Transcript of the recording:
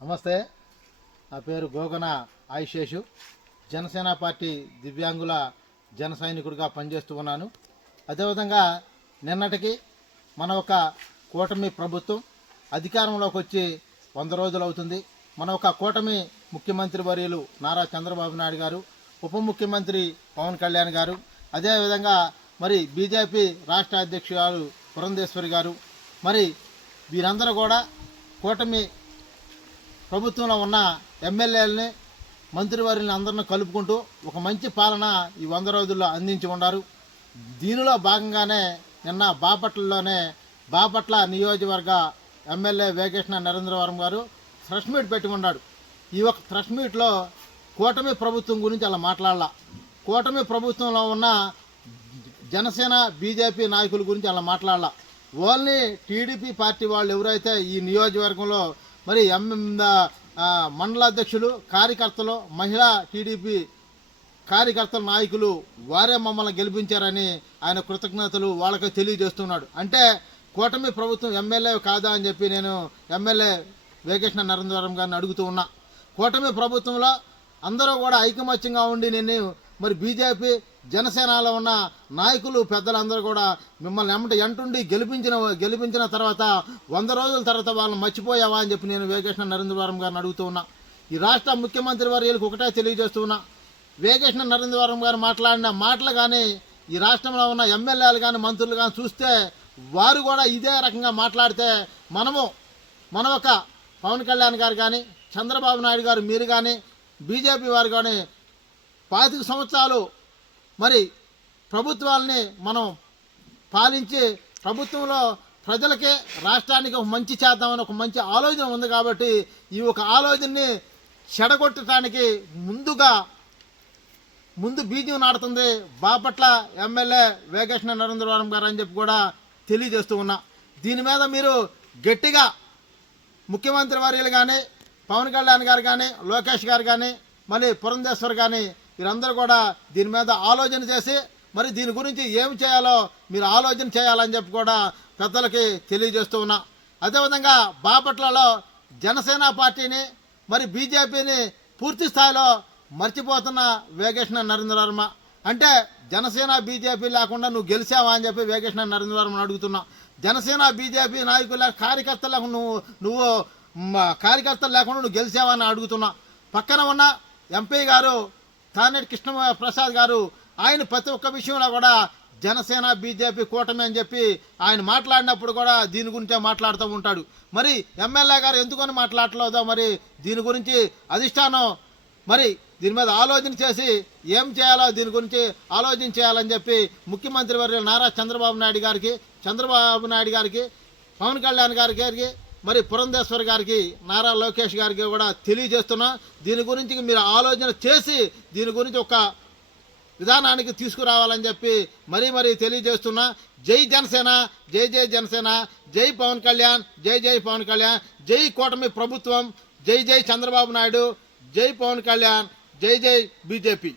నమస్తే, నా పేరు గోగన ఆయుషేషు. జనసేన పార్టీ దివ్యాంగుల జన సైనికుడిగా పనిచేస్తూ ఉన్నాను. అదేవిధంగా నిన్నటికి మన ఒక కూటమి ప్రభుత్వం అధికారంలోకి వచ్చి 100 రోజులు అవుతుంది. మన ఒక కూటమి ముఖ్యమంత్రి వర్యులు నారా చంద్రబాబు నాయుడు గారు, ఉప ముఖ్యమంత్రి పవన్ కళ్యాణ్ గారు, అదేవిధంగా మరి బీజేపీ రాష్ట్ర అధ్యక్షురాలు పురంధేశ్వరి గారు, మరి వీరందరూ కూడా కూటమి ప్రభుత్వంలో ఉన్న ఎమ్మెల్యేలని మంత్రివర్యులను అందరిని కలుపుకుంటూ ఒక మంచి పాలన ఈ 100 రోజుల్లో అందించి ఉన్నారు. దీనిలో భాగంగానే నిన్న బాపట్ల నియోజకవర్గ ఎమ్మెల్యే వేగేశ్న నరేంద్రవరం గారు ప్రెస్ మీట్ పెట్టి ఉన్నాడు. ఈ ఒక ప్రెస్ మీట్లో కూటమి ప్రభుత్వం గురించి అలా మాట్లాడాల, కూటమి ప్రభుత్వంలో ఉన్న జనసేన బీజేపీ నాయకుల గురించి అలా మాట్లాడాల. ఓన్లీ టీడీపీ పార్టీ వాళ్ళు ఎవరైతే ఈ నియోజకవర్గంలో మరి మండల అధ్యక్షులు, కార్యకర్తలు, మహిళా టీడీపీ కార్యకర్తల నాయకులు వారే మమ్మల్ని గెలిపించారని ఆయన కృతజ్ఞతలు వాళ్ళకి తెలియజేస్తున్నాడు. అంటే కూటమి ప్రభుత్వం ఎమ్మెల్యే కాదా అని చెప్పి నేను ఎమ్మెల్యే వేగేశ్న నరేంద్రవరం గారిని అడుగుతూ ఉన్నా. కూటమి ప్రభుత్వంలో అందరూ కూడా ఐకమత్యంగా ఉండి నేను మరి బీజేపీ జనసేనలో ఉన్న నాయకులు పెద్దలందరూ కూడా మిమ్మల్ని ఎంటుండి గెలిపించిన తర్వాత 100 రోజుల తర్వాత వాళ్ళని మర్చిపోయావా అని చెప్పి నేను వేగేశ్న నరేంద్రవరం గారిని అడుగుతూ ఉన్నా. ఈ రాష్ట్ర ముఖ్యమంత్రి వర్యులకు ఒకటే తెలియజేస్తూ ఉన్నా, వేగేశ్న నరేంద్రవరం గారు మాట్లాడిన మాటలు కానీ ఈ రాష్ట్రంలో ఉన్న ఎమ్మెల్యేలు కానీ మంత్రులు కానీ చూస్తే వారు కూడా ఇదే రకంగా మాట్లాడితే మన ఒక పవన్ కళ్యాణ్ గారు కానీ, చంద్రబాబు నాయుడు గారు మీరు కానీ, బీజేపీ వారు కానీ 25 సంవత్సరాలు మరి ప్రభుత్వాలని మనం పాలించి ప్రభుత్వంలో ప్రజలకే రాష్ట్రానికి ఒక మంచి చేద్దామని ఒక మంచి ఆలోచన ఉంది. కాబట్టి ఈ ఒక ఆలోచనని చెడగొట్టడానికి ముందు బీజం నాడుతుంది బాపట్ల ఎమ్మెల్యే వేగేశ్న నరేంద్రవరం గారు అని చెప్పి కూడా తెలియజేస్తూ ఉన్నా. దీని మీద మీరు గట్టిగా ముఖ్యమంత్రి వర్యులు కానీ, పవన్ కళ్యాణ్ గారు కానీ, లోకేష్ గారు కానీ, మరి పురంధేశ్వర్ కానీ వీరందరూ కూడా దీని మీద ఆలోచన చేసి మరి దీని గురించి ఏం చేయాలో మీరు ఆలోచన చేయాలని చెప్పి కూడా పెద్దలకి తెలియజేస్తూ ఉన్నా. అదేవిధంగా బాపట్లలో జనసేన పార్టీని మరి బీజేపీని పూర్తి స్థాయిలో మర్చిపోతున్న వేగేశ్న నరేంద్రవర్మ. అంటే జనసేన బీజేపీ లేకుండా నువ్వు గెలిచావా అని చెప్పి వేగేశ్న నరేంద్రవర్మని అడుగుతున్నా. జనసేన బీజేపీ నాయకుల కార్యకర్తలకు నువ్వు కార్యకర్తలు లేకుండా నువ్వు గెలిచావా అని అడుగుతున్నా. పక్కన ఉన్న ఎంపీ గారు తానేటి కృష్ణ ప్రసాద్ గారు ఆయన ప్రతి ఒక్క విషయంలో కూడా జనసేన బీజేపీ కూటమి అని చెప్పి ఆయన మాట్లాడినప్పుడు కూడా దీని గురించే మాట్లాడుతూ ఉంటాడు. మరి ఎమ్మెల్యే గారు ఎందుకని మాట్లాడలేదో మరి దీని గురించి అధిష్టానం మరి దీని మీద ఆలోచన చేసి ఏం చేయాలో దీని గురించి ఆలోచన చేయాలని చెప్పి ముఖ్యమంత్రి వర్యులు నారా చంద్రబాబు నాయుడు గారికి, పవన్ కళ్యాణ్ గారికి, మరి పురంధేశ్వర్ గారికి, నారా లోకేష్ గారికి కూడా తెలియజేస్తున్నా. దీని గురించి మీరు ఆలోచన చేసి దీని గురించి ఒక విధానానికి తీసుకురావాలని చెప్పి మరీ తెలియజేస్తున్నా. జై జనసేన, జై జనసేన, జై పవన్ కళ్యాణ్, జై పవన్ కళ్యాణ్, జై కూటమి ప్రభుత్వం, జై చంద్రబాబు నాయుడు, జై పవన్ కళ్యాణ్, జై బీజేపీ.